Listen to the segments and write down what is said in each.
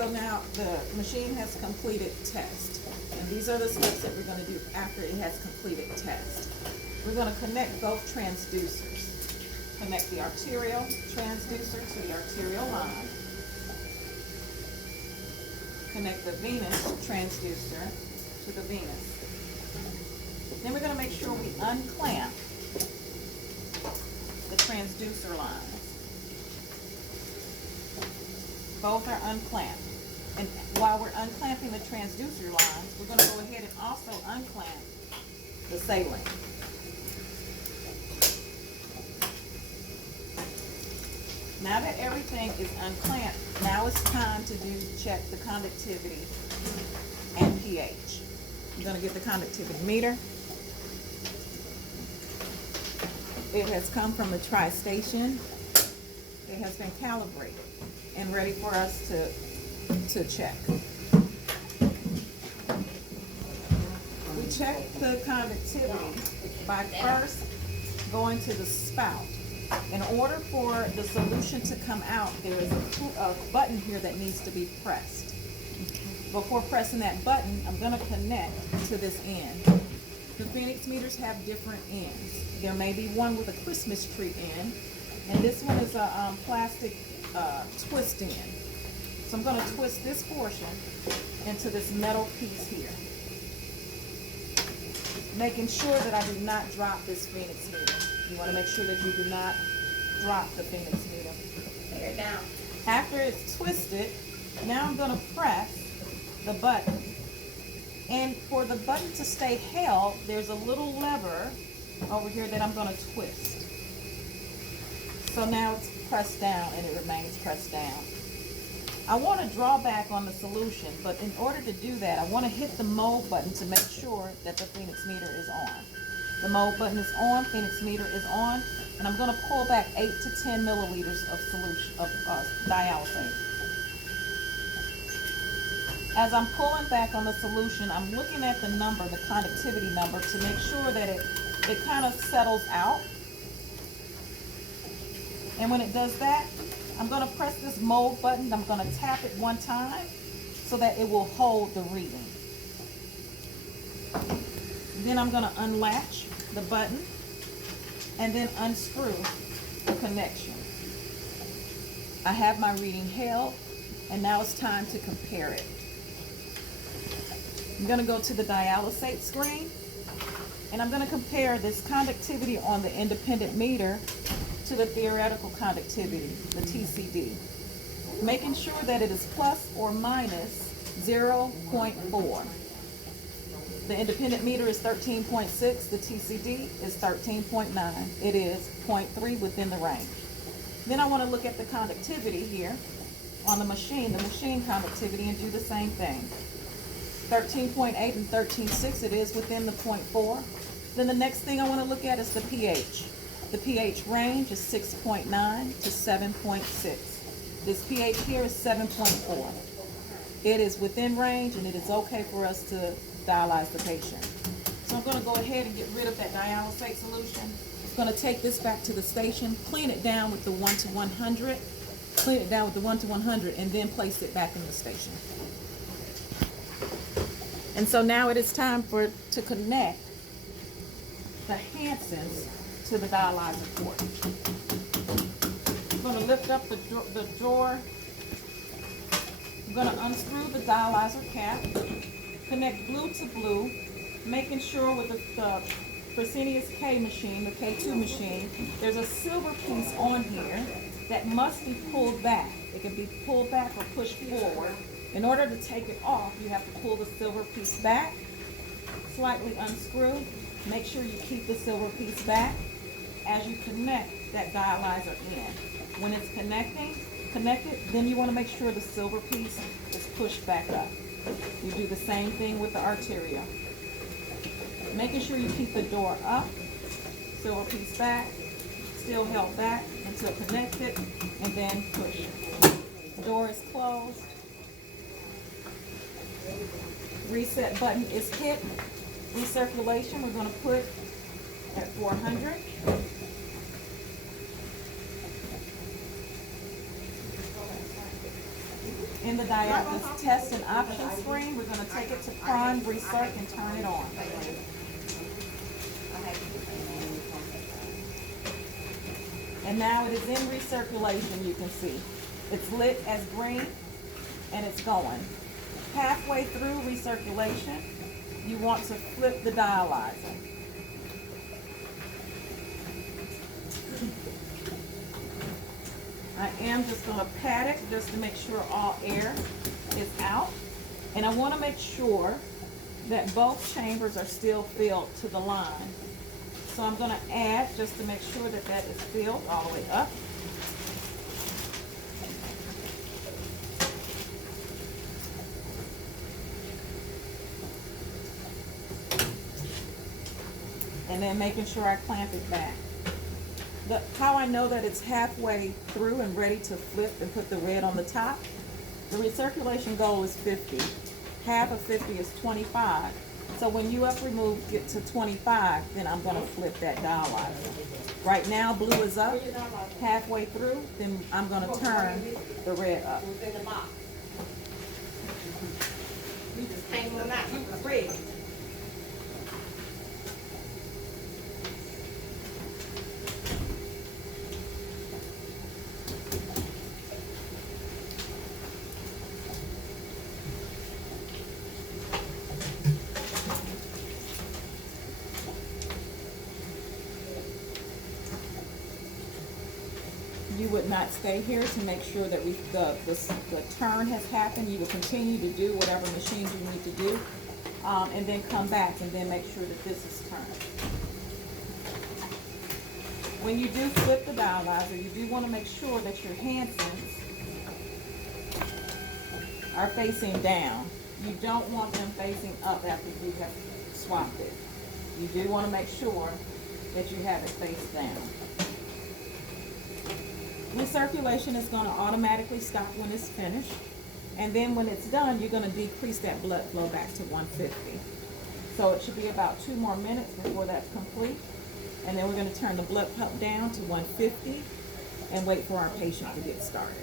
so now the machine has completed test. And these are the steps that we're gonna do after it has completed test. We're gonna connect both transducers. Connect the arterial transducer to the arterial line. Connect the venous transducer to the venous. Then we're gonna make sure we unclamp the transducer lines. Both are unclamped. And while we're unclamping the transducer lines, we're gonna go ahead and also unclamp the saline. Now that everything is unclamped, now it's time to check the conductivity and pH. I'm gonna get the conductivity meter. It has come from the Tri-Station. It has been calibrated and ready for us to check. We check the conductivity by first going to the spout. In order for the solution to come out, there is a button here that needs to be pressed. Before pressing that button, I'm going to connect to this end. The Phoenix meters have different ends. There may be one with a Christmas tree end, and this one is a plastic twist end. So I'm going to twist this portion into this metal piece here, making sure that I do not drop this Phoenix meter. You want to make sure that you do not drop the Phoenix meter. Lay it down. After it's twisted, now I'm going to press the button. And for the button to stay held, there's a little lever over here that I'm going to twist. So now it's pressed down and it remains pressed down. I want to draw back on the solution, but in order to do that, I want to hit the mode button to make sure that the Phoenix meter is on. The mode button is on, Phoenix meter is on, and I'm going to pull back 8 to 10 milliliters of solution of dialysate. As I'm pulling back on the solution, I'm looking at the number, the conductivity number, to make sure that it kind of settles out. And when it does that, I'm going to press this mode button. I'm going to tap it one time so that it will hold the reading. Then I'm going to unlatch the button and then unscrew the connection. I have my reading held, and now it's time to compare it. I'm going to go to the dialysate screen, and I'm going to compare this conductivity on the independent meter to the theoretical conductivity, the TCD, making sure that it is plus or minus 0.4. The independent meter is 13.6, the TCD is 13.9. It is 0.3 within the range. Then I want to look at the conductivity here on the machine conductivity, and do the same thing. 13.8 and 13.6, it is within the 0.4. Then the next thing I want to look at is the pH. The pH range is 6.9 to 7.6. This pH here is 7.4. It is within range, and it is okay for us to dialyze the patient. So I'm going to go ahead and get rid of that dialysate solution. I'm going to take this back to the station, clean it down with the 1 to 100, clean it down with the 1 to 100, and then place it back in the station. And so now it is time to connect the Hansens to the dialyzer port. I'm going to lift up the drawer. I'm going to unscrew the dialyzer cap, connect blue to blue, making sure with the Fresenius K machine, the K2 machine, there's a silver piece on here that must be pulled back. It can be pulled back or pushed forward. In order to take it off, you have to pull the silver piece back, slightly unscrew, make sure you keep the silver piece back as you connect that dialyzer in. When it's connected, then you want to make sure the silver piece is pushed back up. You do the same thing with the arterial. Making sure you keep the door up, silver piece back, still held back until connected, and then push. The door is closed. Reset button is hit. Recirculation, we're going to put at 400. In the this test and option screen, we're going to take it to prime, recirc, and turn it on. And now it is in recirculation, you can see. It's lit as green, and it's going. Halfway through recirculation, you want to flip the dialyzer. I am just going to pat it just to make sure all air is out. And I want to make sure that both chambers are still filled to the line. So I'm going to add just to make sure that that is filled all the way up. And then making sure I clamp it back. How I know that it's halfway through and ready to flip and put the red on the top, the recirculation goal is 50. Half of 50 is 25. So when you get to 25, then I'm going to flip that dialyzer. Right now, blue is up. Halfway through, then I'm going to turn the red up. You would not stay here to make sure that the turn has happened. You would continue to do whatever machines you need to do, and then come back and then make sure that this is turned. When you do flip the dialyzer, you do want to make sure that your Hansens are facing down. You don't want them facing up after you have swapped it. You do want to make sure that you have it face down. Recirculation is going to automatically stop when it's finished. And then when it's done, you're going to decrease that blood flow back to 150. So it should be about 2 more minutes before that's complete. And then we're going to turn the blood pump down to 150 and wait for our patient to get started.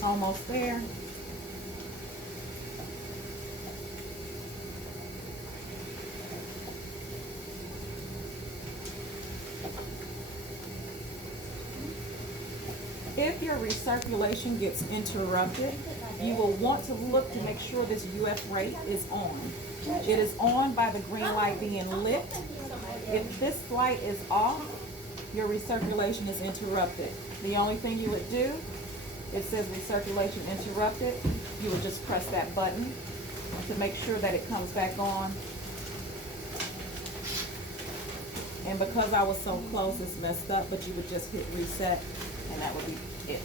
Almost there. If your recirculation gets interrupted, you will want to look to make sure this UF rate is on. It is on by the green light being lit. If this light is off, your recirculation is interrupted. The only thing you would do, it says recirculation interrupted, you would just press that button to make sure that it comes back on. And because I was so close, it's messed up, but you would just hit reset and that would be it.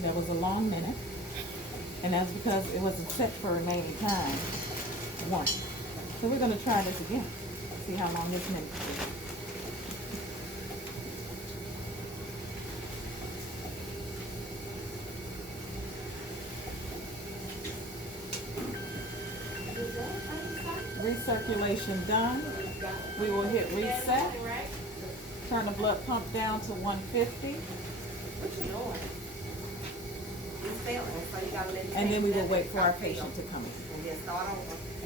That was a long minute, and that's because it wasn't set for remaining time. 1. So we're going to try this again, see how long this minute is. Recirculation done. We will hit reset, turn the blood pump down to 150. And then we will wait for our patient to come in.